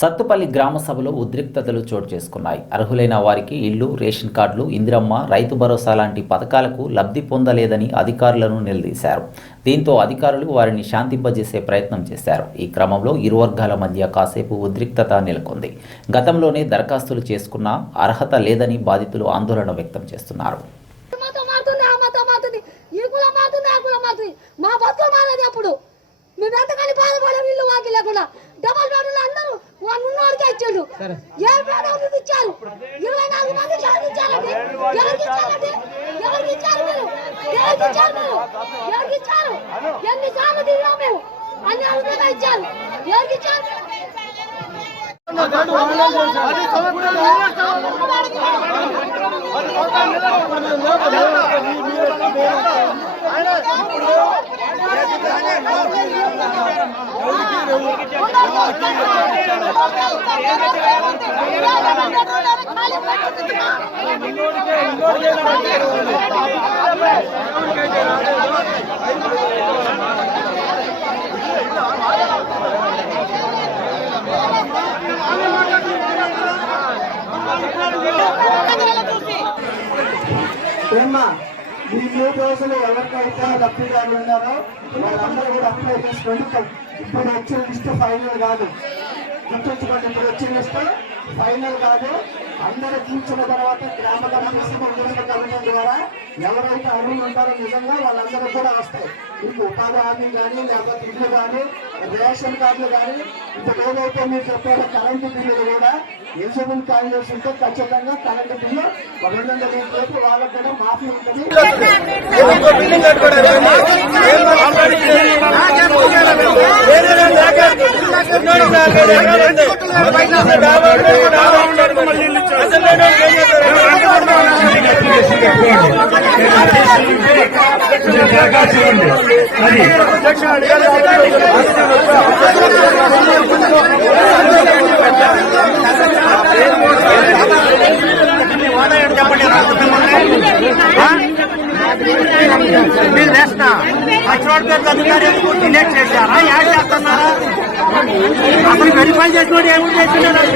సత్తుపల్లి గ్రామ సభలో ఉద్రిక్తతలు చోటు చేసుకున్నాయి. అర్హులైన వారికి ఇళ్లు, రేషన్ కార్డులు, ఇందిరమ్మ, రైతు భరోసా లాంటి పథకాలకు లబ్ధి పొందలేదని అధికారులను నిలదీశారు. దీంతో అధికారులు వారిని శాంతింపజేసే ప్రయత్నం చేశారు. ఈ క్రమంలో ఇరు వర్గాల మధ్య కాసేపు ఉద్రిక్తత నెలకొంది. గతంలోనే దరఖాస్తులు చేసుకున్నా అర్హత లేదని బాధితులు ఆందోళన వ్యక్తం చేస్తున్నారు. డబల్ బెడ్రూమ్ అందరూ ఉన్నోడికే ఇచ్చాడు. ఏ పేదవాళ్ళకి ఇచ్చారు? 24 మంది ఎవరికి ఇచ్చారండి? ఎవరికి ఇచ్చారండి? ఎవరికి ఇచ్చారు మీరు? ఎవరికి ఇచ్చారు మీరు? ఎవరికి ఇచ్చారు? ఎన్నిసార్లు తిరిగాం మేము? అన్ని అడుగుతున్నా ఇచ్చారు. ఎవరికి ఇచ్చారు? ఈ 3 రోజులు ఎవరికైతే లబ్ధిదారులు ఉన్నారో వాళ్ళందరూ కూడా అప్లై చేసుకోండి. ఇప్పుడు వచ్చిన లిస్ట్ ఫైనల్ కాదు, గుర్తుంచుకోండి. ఇప్పుడు వచ్చిన లిస్ట్ ఫైనల్ కాదు. అందరూ కూర్చున్న తర్వాత గ్రామ కమిటీ ద్వారా ఎవరైతే అర్హులు ఉంటారో నిజంగా వాళ్ళందరూ కూడా వస్తాయి. మీకు ఉపాధి హామీ కానీ, లేకపోతే ఇల్లు కానీ, రేషన్ కార్డులు కానీ, ఇప్పుడు ఏదైతే మీరు చెప్పారో కరెంటు బిల్లులు కూడా ఎలిజిబుల్ క్యాండిడేట్స్ ఉంటే ఖచ్చితంగా కరెంటు బిల్లు 200 యూనిట్లకు వాళ్ళకు కూడా మాఫీ ఉంటుంది. మీరు వేస్తా అధికారి డిలేట్ చేశారా? యాడ్ చేస్తున్నారా? అసలు వెరిఫై చేసిన ఏమి చేస్తున్నారు?